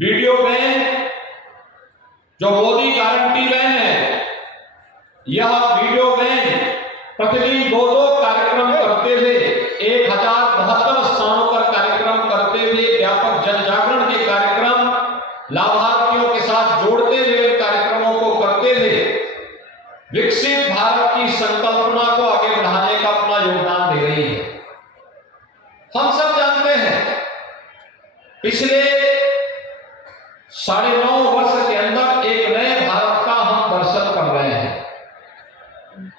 Video van जो Modi guarantee van है, यह वीडियो वैन प्रतिदिन 2-2 कार्यक्रम करते हुए 1072 स्थानों पर कार्यक्रम करते हुए व्यापक जन जागरण के कार्यक्रम लाभार्थियों के साथ जोड़ते हुए कार्यक्रमों को करते हुए विकसित भारत की संकल्पना को आगे बढ़ाने का अपना योगदान दे रही है। हम सब जानते हैं पिछले 9.5 वर्ष के अंदर एक नए भारत का हम दर्शन कर रहे हैं।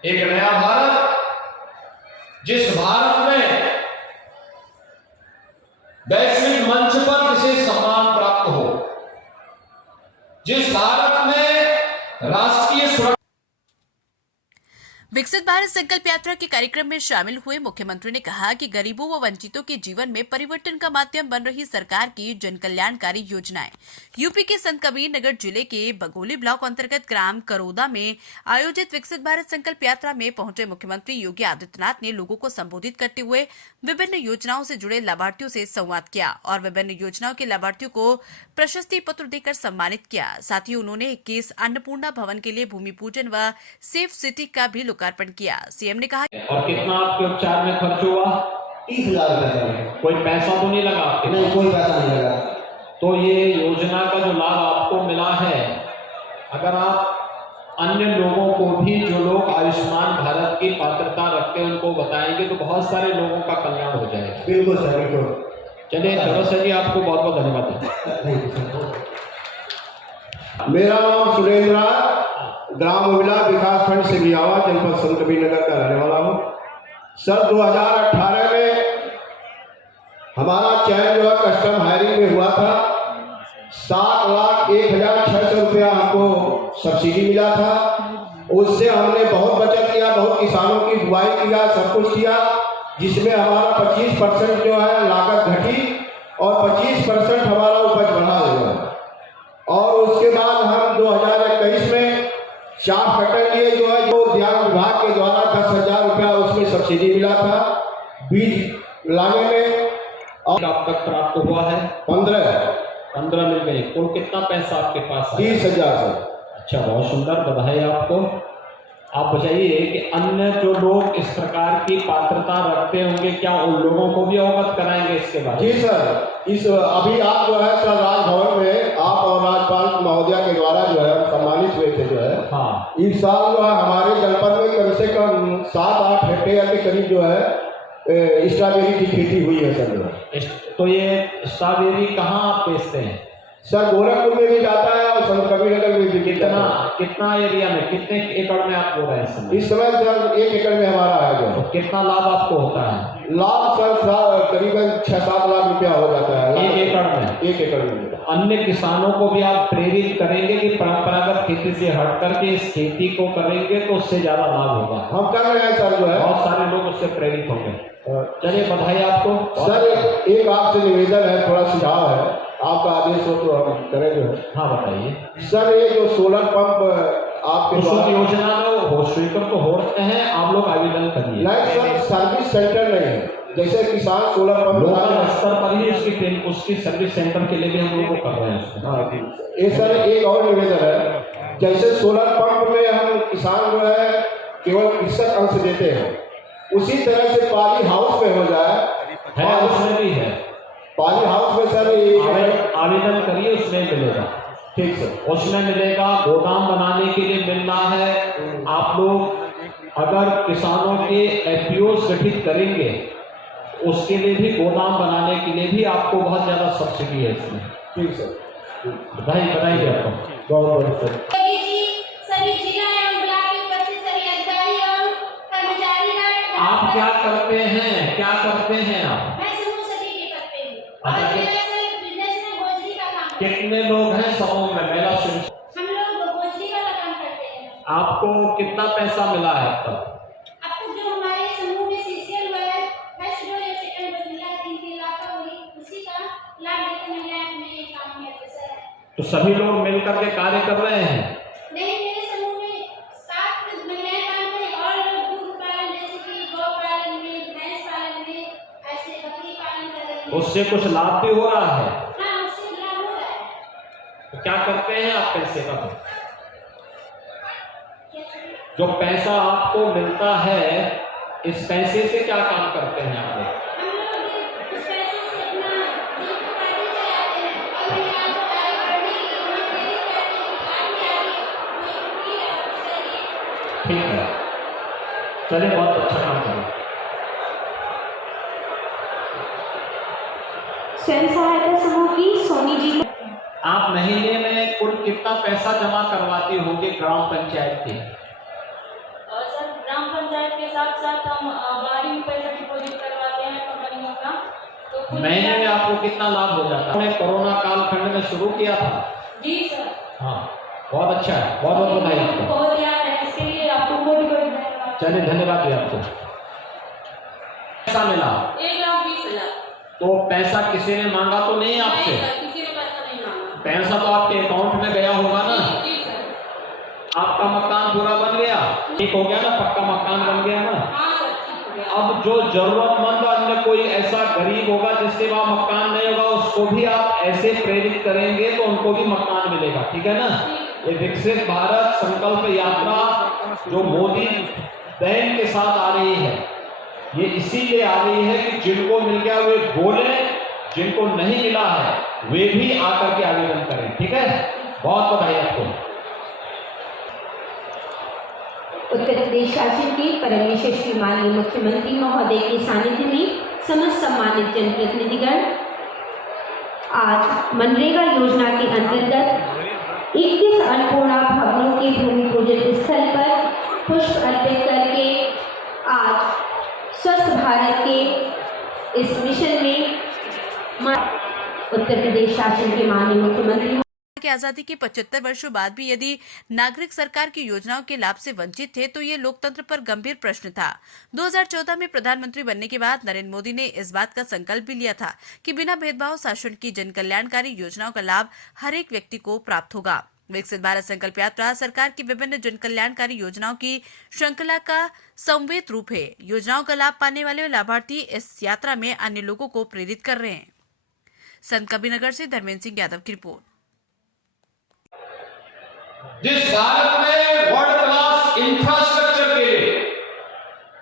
एक नया भारत, जिस भारत में वैश्विक मंच पर जिसे सम्मान प्राप्त हो, जिस भारत में राष्ट्रीय सुरक्षा। विकसित भारत संकल्प यात्रा के कार्यक्रम में शामिल हुए मुख्यमंत्री ने कहा कि गरीबों व वंचितों के जीवन में परिवर्तन का माध्यम बन रही सरकार की जन कल्याणकारी योजनाएं। यूपी के संत कबीर नगर जिले के बगोली ब्लॉक अंतर्गत ग्राम करोदा में आयोजित विकसित भारत संकल्प यात्रा में पहुंचे मुख्यमंत्री योगी आदित्यनाथ ने लोगों को संबोधित करते हुए विभिन्न योजनाओं से जुड़े लाभार्थियों से संवाद किया और विभिन्न योजनाओं के लाभार्थियों को प्रशस्ति पत्र देकर सम्मानित किया। साथ ही उन्होंने 21 अन्नपूर्णा भवन के लिए भूमि पूजन व सेफ सिटी का भी लोकार्पण किया। सीएम ने कहा, और कितना आपके उपचार में खर्च हुआ? 30,000 रुपए। कोई पैसा तो नहीं लगा आपके? नहीं, कोई पैसा नहीं लगा। तो ये योजना का जो लाभ आपको मिला है, अगर आप अन्य लोगों को भी, जो लोग आयुष्मान भारत की पात्रता रखते हैं, उनको बताएंगे तो बहुत सारे लोगों का कल्याण हो जाएगा। बिल्कुल सर, बिल्कुल। चलिए चलो जी, आपको बहुत बहुत धन्यवाद। मेरा नाम सुरेंद्र, ग्राम महिला विकास खंड से बियावा, जनपद संत कबीर नगर का रहने वाला हूँ। सर 2018 में हमारा चयन जो है कस्टम हायरिंग में हुआ था। 7,01,600 रुपया हमको सब्सिडी मिला था। उससे हमने बहुत बचत किया, बहुत किसानों की बुआई किया, सब कुछ किया, जिसमें हमारा 25% जो है लागत घटी और 25% हमारा उपज बढ़ा हुआ। और उसके बाद हम 2021 में 4 कटर लिए जो है, जो उद्यान विभाग के द्वारा 10,000 रुपया उसमें सब्सिडी मिला था बीज लाने में। और अब तक प्राप्त हुआ है 15 मिल गए। कुल कितना पैसा आपके पास? 30,000 से। अच्छा, बहुत सुंदर, बधाई आपको। आप बताइए कि अन्य जो लोग इस प्रकार की पात्रता रखते होंगे, क्या उन लोगों को भी अवगत कराएंगे इसके बारे में? जी सर, इस अभी आप जो है सर राजभवन में आप और राज्यपाल महोदया के द्वारा जो है सम्मानित हुए थे जो है। हाँ। इस साल जो है हमारे जनपद में कम से कम 7-8 हेक्टेयर के करीब जो है स्ट्रॉबेरी की खेती हुई है सर। जो है तो ये स्ट्रॉबेरी कहाँ आप बेचते हैं? सर गोरखपुर में भी जाता है और संत कबीर नगर में भी। कितना एरिया में, कितने एकड़ में आप बो रहे हैं इस समय? सर 1 एकड़ में हमारा है जो। तो कितना लाभ आपको होता है? लाभ सर करीबन 6-7 लाख रुपया हो जाता है 1 एकड़ में। 1 एकड़ में। अन्य किसानों को भी आप प्रेरित करेंगे कि परंपरागत खेती से हट करके इस खेती को करेंगे तो उससे ज्यादा लाभ होगा? हम कर रहे हैं सर जो है, बहुत सारे लोग उससे प्रेरित होंगे। चलिए बधाई आपको। सर एक आपसे निवेदन है, थोड़ा सुझाव है, आपका आदेश हो तो हम करें जो है। हाँ बताइए सर। ये जो सोलर पंप आपके योजना में हो स्वीकृत तो हो रहे हैं, आप लोग आवेदन करिए। नहीं सर, सर्विस सेंटर नहीं है। जैसे किसान सोलर पंप लोकल स्तर पर ही उसकी सर्विस सेंटर के लिए भी हम लोग कर रहे हैं। हाँ ये सर एक और निवेदन है, जैसे सोलर पंप में हम किसान जो है केवल कृषक अंश देते हैं, उसी तरह से पाली हाउस में हो जाए। उसमें भी है पाली हाउस में सर आवेदन करिए, उसमें मिलेगा। ठीक सर, उसमें मिलेगा। गोदाम बनाने के लिए मिलना है। आप लोग अगर किसानों के एफपीओ गठित करेंगे, उसके लिए भी, गोदाम बनाने के लिए भी आपको बहुत ज्यादा सब्सिडी है इसमें। ठीक सर, बधाई आपको। बहुत बहुत सर। आप क्या करते हैं? क्या करते हैं आप? कितने लोग हैं समूह में? मेरा हम लोग गोजरी का काम करते हैं। आपको कितना पैसा मिला है अब तक? अब तक जो हमारे समूह में सीसीएल हुआ है, फर्स्ट डोज या सेकंड डोज मिला 3 लाख का, वही उसी का लाभ लेकर महिलाएं अपने ये काम में अग्रसर है। तो सभी लोग मिलकर के कार्य कर रहे हैं? नहीं, मेरे समूह में 7 महिलाएं काम करें और लोग दूध पालन, जैसे कि गौ पालन में, भैंस पालन में, ऐसे बकरी पालन कर रहे हैं। उससे कुछ लाभ भी हो रहा है? तो क्या करते हैं आप पैसे का? जो पैसा आपको मिलता है, इस पैसे से क्या काम करते हैं आप लोग? हम लोग उस पैसे से अपना जीविकोपार्जन चलाते हैं और महिलाओं को आगे बढ़ने के लिए उन्हें प्रेरित करते हैं कि आप भी आगे कोई भी कुछ करिए। ठीक है, चलिए, बहुत अच्छा काम करें। स्वयं सहायता समूह की सोनी जी। आप महीने में कुल कितना पैसा जमा करवाते होंगे ग्राम पंचायत के? सर, ग्राम पंचायत के साथ साथ हम बाहरी भी पैसा डिपॉजिट करवाते हैं कंपनियों का। तो कुल महीने में आपको कितना लाभ हो जाता है? हमने कोरोना कालखंड में शुरू किया था। जी सर, हाँ, बहुत अच्छा है, बहुत बहुत बधाई आपको। बहुत याद है, इसके लिए आपको कोटि कोटि धन्यवाद। चलिए, धन्यवाद जी आपको। पैसा मिला 1,20,000। तो पैसा किसी ने मांगा तो नहीं आपसे? नहीं सर, किसी ने पैसा नहीं मांगा। पैसा तो आपके अकाउंट में गया होगा ना? जी सर। आपका मकान पूरा बन गया, ठीक हो गया ना? पक्का मकान बन गया ना? हाँ सर, ठीक हो गया। अब जो जरूरतमंद अन्य कोई ऐसा गरीब होगा जिसके वहां मकान नहीं होगा, उसको भी आप ऐसे प्रेरित करेंगे तो उनको भी मकान मिलेगा, ठीक है ना? ये विकसित भारत संकल्प यात्रा जो मोदी बहन के साथ आ रही है, ये इसीलिए आ रही है कि जिनको मिल गया वे बोले, जिनको नहीं मिला है वे भी आकर के आवेदन करें, ठीक है? बहुत बधाई आपको। उत्तर प्रदेश शासन के परम यशस्वी माननीय मुख्यमंत्री महोदय के सानिध्य में समस्त सम्मानित जनप्रतिनिधिगण आज मनरेगा योजना के अंतर्गत 21 अन्नपूर्णा भवनों के भूमि पूजन स्थल पर पुष्प अर्पित करके आज स्वस्थ भारत के इस मिशन में उत्तर प्रदेश शासन के माननीय मुख्यमंत्री की आजादी के 75 वर्षों बाद भी यदि नागरिक सरकार की योजनाओं के लाभ से वंचित थे तो ये लोकतंत्र पर गंभीर प्रश्न था। 2014 में प्रधानमंत्री बनने के बाद नरेंद्र मोदी ने इस बात का संकल्प भी लिया था कि बिना भेदभाव शासन की जन कल्याणकारी योजनाओं का लाभ हर एक व्यक्ति को प्राप्त होगा। विकसित भारत संकल्प यात्रा सरकार की विभिन्न जन कल्याणकारी योजनाओं की श्रृंखला का संवेद रूप है। योजनाओं का लाभ पाने वाले लाभार्थी इस यात्रा में अन्य लोगों को प्रेरित कर रहे हैं। संत कबीरनगर से धर्मेंद्र सिंह यादव की रिपोर्ट। जिस भारत में वर्ल्ड क्लास इंफ्रास्ट्रक्चर के लिए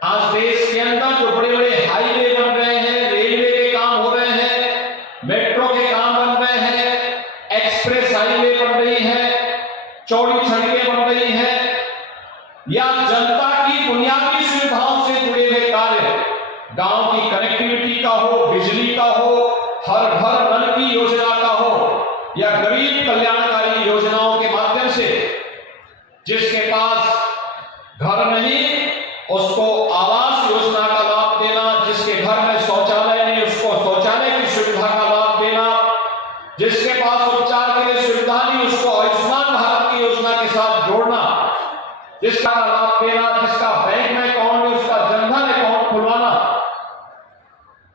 आज देश के अंदर जो बड़े बड़े हाईवे बन रहे हैं, रेलवे के काम हो रहे हैं, मेट्रो के काम बन रहे हैं, एक्सप्रेस हाईवे बन रही है, चौड़ी सड़कें बन रही हैं, या जनता की बुनियादी सुविधाओं से जुड़े हुए कार्य, गांव की कनेक्टिविटी का हो, बिजली का हो, हर घर नल की योजना का हो, या गरीब कल्याणकारी योजनाओं के माध्यम से जिसके पास घर नहीं उसको आवास योजना का लाभ देना, जिसके घर में शौचालय नहीं उसको शौचालय की सुविधा का लाभ देना, जिसके पास उपचार के लिए सुविधा नहीं उसको आयुष्मान भारत की योजना के साथ जोड़ना, जिसका लाभ देना, जिसका बैंक में अकाउंट है उसका जनधन अकाउंट खुलवाना,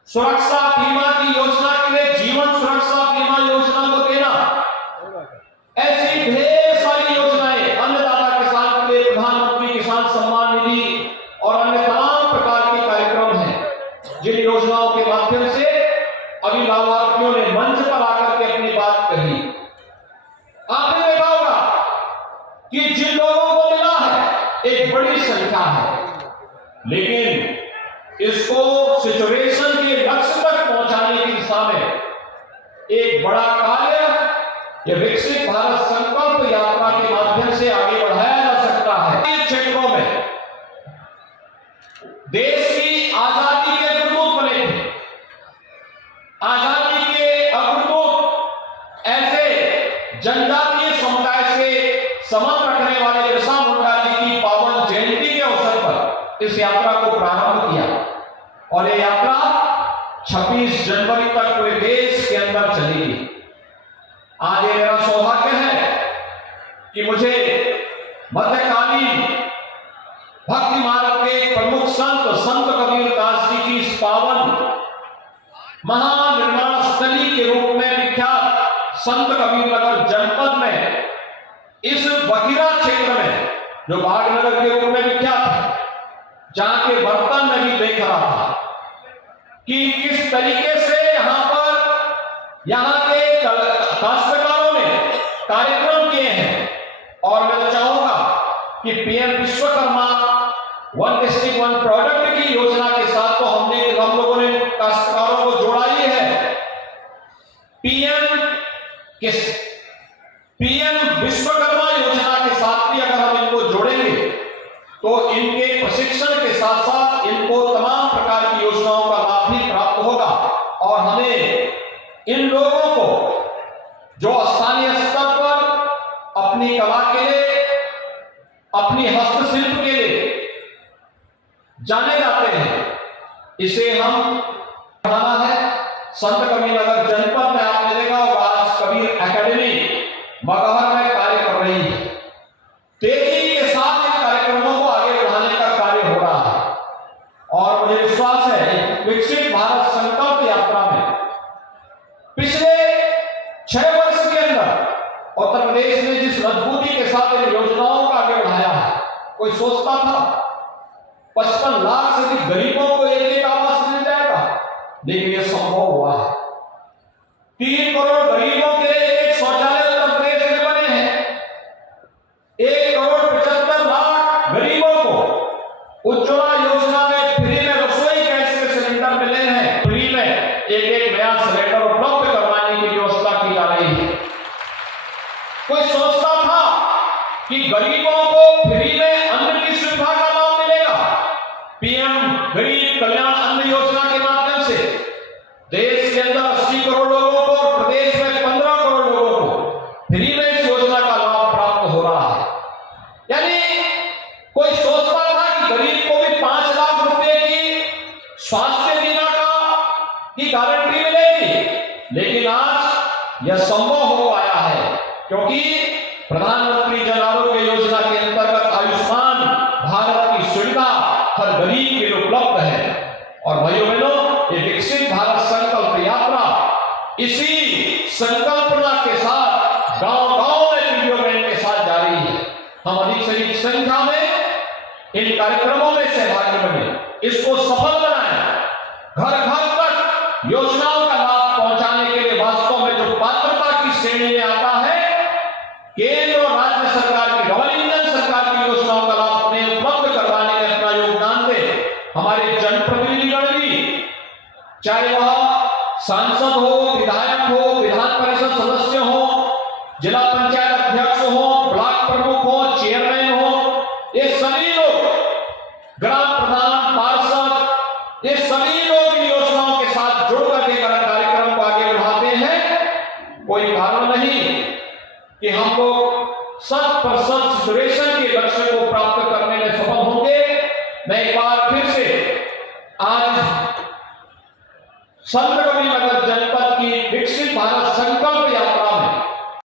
सुरक्षा बीमा की योजना के लिए जीवन सुरक्षा बीमा योजना को देना, ऐसी ढेर सारी योजनाएं, अन्नदाता किसान के लिए प्रधानमंत्री किसान सम्मान निधि और अन्य तमाम प्रकार के कार्यक्रम हैं, जिन योजनाओं के माध्यम से अभी लाभार्थियों ने मंच पर आकर के अपनी बात कही। आपने देखा होगा कि जिन लोगों को मिला है एक बड़ी संख्या है, लेकिन इसको सिचुएशन के लक्ष्य तक पहुंचाने की दिशा में एक बड़ा कार्य ये विकसित भारत संकल्प यात्रा के माध्यम से आगे बढ़ाया जा सकता है। इन क्षेत्रों में देश की आजादी के अग्रदूत बने थे, आजादी के अग्रदूत ऐसे जनजातीय समुदाय से संबंध रखने वाले बिरसा मुंडा जी की पावन जयंती के अवसर पर इस यात्रा को प्रारंभ किया और ये यात्रा 26 जनवरी तक पूरे देश के अंदर चलेगी। आज ये मेरा सौभाग्य है कि मुझे मध्यकालीन भक्ति मार्ग के प्रमुख संत कबीरदास जी की इस पावन महानिर्माण स्थली के रूप में विख्यात संत कबीरनगर जनपद में इस बखिरा क्षेत्र में जो बागनगर के रूप में विख्यात है, जहां के बर्तन में भी देख रहा था कि किस तरीके से यहां के काश्तकारों ने कार्यक्रम किए हैं और मैं तो चाहूंगा कि PM Vishwakarma one district one product की योजना के साथ तो हम लोगों ने काश्तकारों को जोड़ा ही है। पीएम विश्वकर्मा योजना के साथ भी अगर हम इनको जोड़ेंगे तो इनके प्रशिक्षण के साथ साथ इनको तमाम प्रकार की योजनाओं का लाभ भी प्राप्त होगा और हमें इन लोगों को जो स्थानीय स्तर पर अपनी कला के लिए, अपनी हस्तशिल्प के लिए जाने जाते हैं, इसे हम बढ़ाना है। संत कबीरनगर जनपद में आपने देखा होगा आज कबीर एकेडमी मगहर में कार्य कर रही है। तेजी के साथ इन कार्यक्रमों को आगे बढ़ाने का कार्य हो रहा है और मुझे विश्वास है विकसित भारत संकल्प यात्रा में पिछले 6 वर्ष के अंदर उत्तर प्रदेश ने जिस मजबूती के साथ इन योजनाओं को आगे बढ़ाया है, कोई सोचता था 55 लाख से अधिक गरीबों को एक आवास मिल जाएगा, लेकिन यह संभव हुआ है। 3 करोड़ गरीबों के लिए एक शौचालय उत्तर प्रदेश में बने हैं। 1 करोड़ 75 लाख गरीबों को उज्ज्वला योजना में फ्री में रसोई गैस के सिलेंडर मिले हैं। फ्री में एक नया सिलेंडर उपलब्ध करवाने की व्यवस्था की जा रही है। कोई सोचता था कि गरीबों को फ्री में अन्न की सुविधा का लाभ मिलेगा। पीएम गरीब कल्याण अन्न योजना के माध्यम से देश के अंदर 80 करोड़ लोगों को और प्रदेश में 15 करोड़ लोगों को फ्री में इस योजना का लाभ प्राप्त हो रहा है। यानी कोई सोचता था कि गरीब को भी 5 लाख रुपए की स्वास्थ्य बीमा की गारंटी मिलेगी, लेकिन आज यह संभव हो आया है क्योंकि प्रधानमंत्री जन आरोग्य योजना के अंतर्गत आयुष्मान भारत की सुविधा हर गरीब के लिए उपलब्ध है। और भाइयों बहनों, ये विकसित भारत संकल्प यात्रा इसी संकल्पना के साथ गांव-गांव में वीडियो वैन के साथ जारी है। हम अधिक से अधिक संख्या में इन कार्यक्रमों में सहभागी बने, इसको सफल बनाएं, घर घर तक योजनाओं का लाभ पहुंचाने के लिए वास्तव में जो पात्रता की श्रेणी में आता है, केंद्र और राज्य सरकार की, डबल इंजन सरकार की योजनाओं का लाभ उन्हें उपलब्ध करवाने में अपना योगदान दे हमारे जनप्रतिनिधिगण भी, चाहे वह सांसद हो, विधायक हो, विधान परिषद सदस्य हो, जिला पंचायत अध्यक्ष हो, ब्लॉक प्रमुख हो, चेयरमैन हो, ये सभी लोग, ग्राम प्रधान, पार्षद, ये सभी लोग इन योजनाओं के साथ जुड़ करके कार्यक्रम को आगे बढ़ाते हैं। कोई कारण नहीं कि हम लोग 100% सैचुरेशन के लक्ष्य को प्राप्त करने में सफल होंगे। मैं एक बार फिर से आज संत कबीरनगर